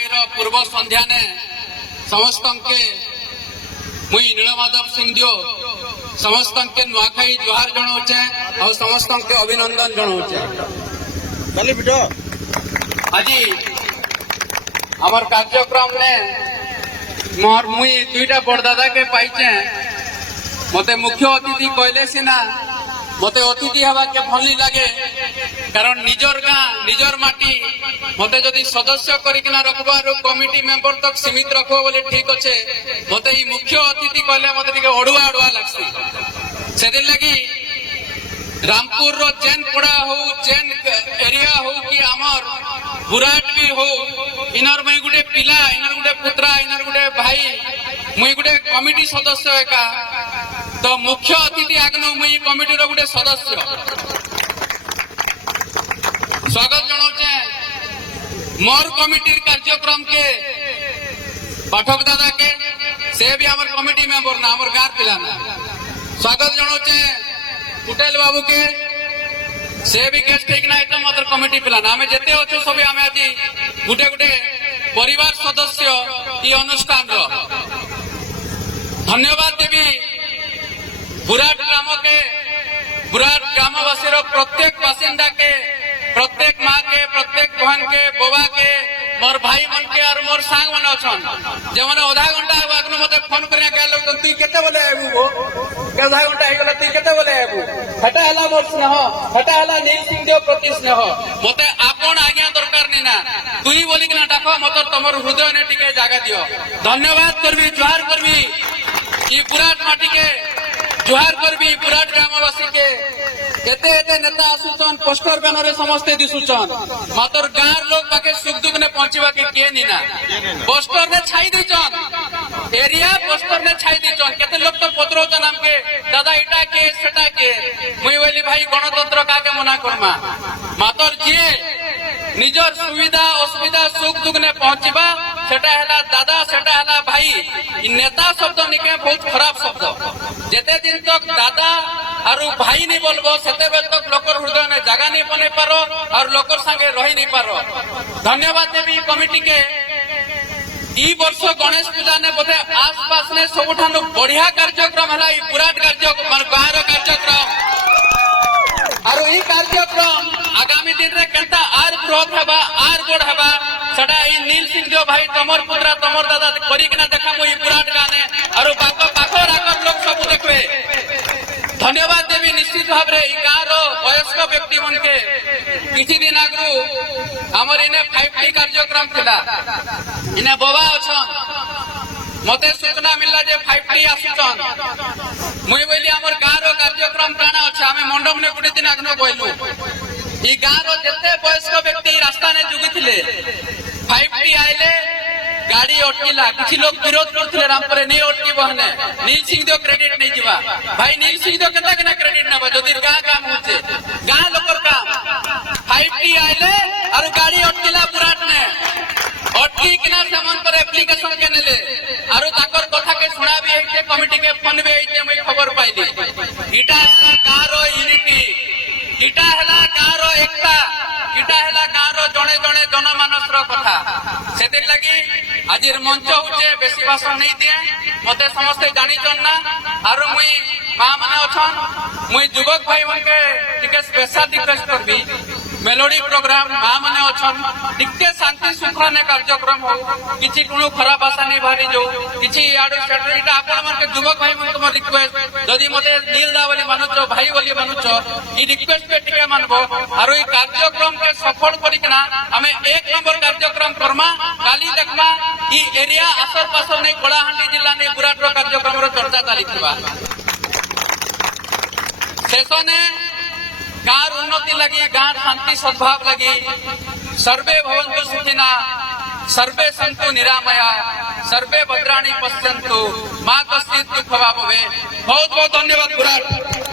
पूर्व संध्या ने समस्त के मुई नीलमाधव सिंहदेव समस्त के नुआखाई जुहार जनाऊे और समस्त के अभिनंदन जनाऊे। आज आमर कार्यक्रम ने मोर मुई दुईटा बड़दादा के पाइचे मते मुख्य अतिथि कहले सीना मते अतिथि हवा के भली लगे कारण निजर गाँ निजर माटी मते जदि सदस्य करिकिना रखबार कमिटी मेंबर तक सीमित रखबो बोले ठीक अच्छे मते ई मुख्य अतिथि कहले मते टिके अड़ुआ अड़ुआ लागसी से दिन लगी रामपुर रो चैन पड़ा हो चैन एरिया हो कि आमर बुराट भी हो इनर मुई गुटे पिला इनर गुटे पुत्रा इनर गुटे भाई मुई गुटे कमिटी सदस्य एका तो मुख्य अतिथि आगनो मुई कमिटी रो गुटे सदस्य स्वागत जनाऊे मोर कमिटी कार्यक्रम के पाठक दादा के से भी हमार कमिटी मेंबर ना हमार गाँव पिला ना स्वागत जनाऊे कुटेल बाबू के से भी गेस्ट ठीक ना एकदम मतलब कमिटी पिला ना हमें जेते अच्छे सब आम आज गुटे गुटे परिवार सदस्य ये अनुष्ठान रो धन्यवाद देवी बुराट ग्राम के बुराट ग्रामवासी प्रत्येक बासिंदा के प्रत्येक माँ के प्रत्येक बहन के बोबा के मोर भाई मन के और मोर सांग मन अछन जे माने आधा घंटा आगु मते फोन करिया कहल तू केते बोले आबू गो आधा घंटा हे गेला तू केते बोले आबू हटा हला मोर स्नेह हटा हला नील सिंहदेव प्रति स्नेह मते आपन आज्ञा दरकार नै ना तुई बोली कि ना डाको मते तमर हृदय ने टिके जागा दियो धन्यवाद करबी जोहार करबी ई बुराट माटी के जोहार करबी बुराट ग्रामवासी के एते एते नेता आसुचन पोस्टर बैनर समस्ते दिसुचन मातर गाँव लोग पाके सुख दुख ने पहुंचवा के किए नी ना पोस्टर ने छाई दीचन एरिया पोस्टर ने छाई दीचन केते लोग तो पत्रोचन हमके दादा इटा के सेटा के मुई बोली भाई गणतंत्र का के मना करमा मातर जे निजर सुविधा असुविधा सुख दुख ने पहुंचवा सेटा हैला दादा सेटा हैला भाई नेता शब्द निके बहुत खराब शब्द जेते दिन तक दादा और भाई नहीं बोलबो सेते बेल तक लोकर हृदय ने जगह नहीं बने पारो और लोकर संगे रही नहीं पारो धन्यवाद देवी कमिटी के ई वर्ष गणेश पूजा ने बोधे आसपास ने सबुठानु बढ़िया कार्यक्रम है बुराट कार्यक्रम गाँव कार्यक्रम और ई कार्यक्रम आगामी दिन रे केनता आर बृहत हेबा आर बड़ हेबा सडा ई नील सिंहदेव भाई तमर पुत्रा तमर दादा करिकना देखा मुई बुराट गाने और पाखो पाखो राकर लोग सब देखबे धन्यवाद देवी निश्चित भाव रे गाँव वयस्क व्यक्ति मन के किछि दिन आगु आमर इने 5T कार्यक्रम थिला इने बोबा अछन मते सूचना मिलला जे 5T आसुचन मुई बोली आमर गाँव कार्यक्रम काना अछि आमे मंडप ने गुटे दिन आगनो बोलू ई गाँव जते वयस्क व्यक्ति रास्ता ने जुगी थिले 5T आइले गाड़ी अटकिला किसी लोग विरोध करथिले रामपुर नहीं अटकी बहने नील सिंहदेव क्रेडिट नहीं जीवा भाई नील सिंहदेव केता केना क्रेडिट नबा जदि गाँ काम होचे गाँ लोकर काम 5T आइले और गाड़ी अटकिला बुराट ने अटकी किना सामान पर एप्लीकेशन के नेले और ताकर कथा के सुना भी हेते कमिटी के फोन भी हेते मैं खबर पाइली इटा हला गाँव यूनिटी इटा हला गाँव एकता इटा हला गाँव जणे जणे जनमानस कथा से लगी आज मंच होचे बेसी भाषण नहीं दिए मते समस्ते जानी ना और मुई माँ माने अछन मुई युवक भाई मन के टिके स्पेशल रिक्वेस्ट करबी मेलोडी प्रोग्राम माँ माने अछन टिके शांति शृंखला ने कार्यक्रम हो किछि कोनो खराब भाषा नहीं बाहरी जो किछि आडो सेटर इटा आपन मन के युवक भाई मन को रिक्वेस्ट जदि मते नील दा बोली मानुचो भाई बोली मानुचो ई रिक्वेस्ट पे टिके मानबो और ई कार्यक्रम के सफल करिकना हमें 1 नंबर कार्यक्रम करमा काली देखमा ई एरिया आसर पासर नहीं कलाहांडी जिला नहीं बुराट रो कार्यक्रम रो चर्चा चलीथिबा शेषने गाँव उन्नति लगी गाँव शांति सद्भाव लगी सर्वे भवन्तु सुखिना सर्वे सन्तु निरामया सर्वे भद्राणि पश्यन्तु मां कश्चित् दुःखभाग् भवेत् बहुत बहुत धन्यवाद बुराट।